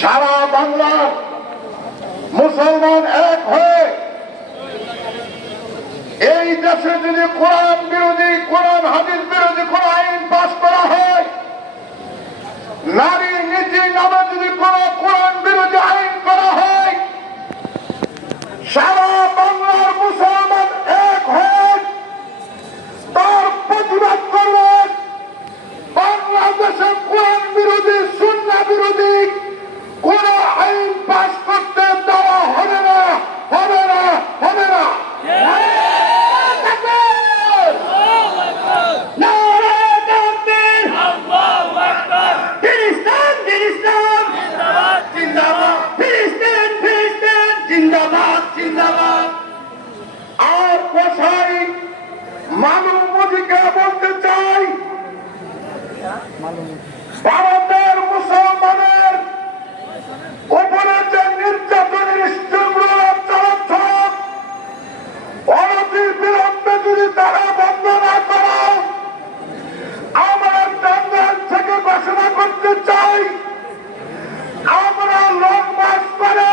সারা বাংলা মুসলমান এক হয়ে এই দেশে যদি কোরআন বিরোধী, কোরআন হাদিস বিরোধী কোন আইন পাশ করা জিন্দাবাদ! আর কসাই মানব অধিকার বলতে চাই ভারতের মুসলমানের উপরে যে নির্যাতনের স্টিমগুলো চালাচ্ছ অনতি বিলম্বে যদি তারা বন্ধ না করো আমরা টাঙ্গাইল থেকে ঘোষণা করতে চাই আমরা লং মার্চ করে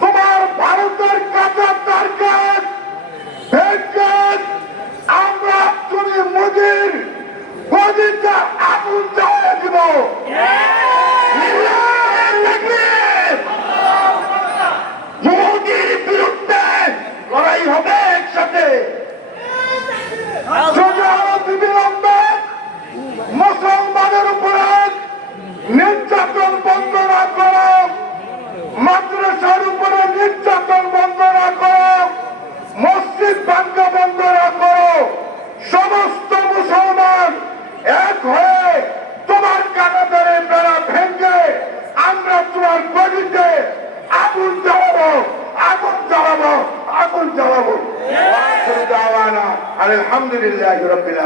তোমার ভারতের কাছে টার্গেট ভেঙ্গেন আমরা তুমি মোদির গদিতে মুসলমানের উপরে নির্যাতন বন্ধ না করো। মাদ্রাসার উপরে নির্যাতন বন্ধ না মসজিদ ভাঙ্গা বন্ধ না সমস্ত মুসলমান এক হয়ে তোমার কানাদারে বেড়া ভেঙে আমরা তোমার গদিতে আগুন জ্বালাবো আগুন জ্বালাবো আগুন জ্বালাবো। আলহামদুলিল্লাহ রবিল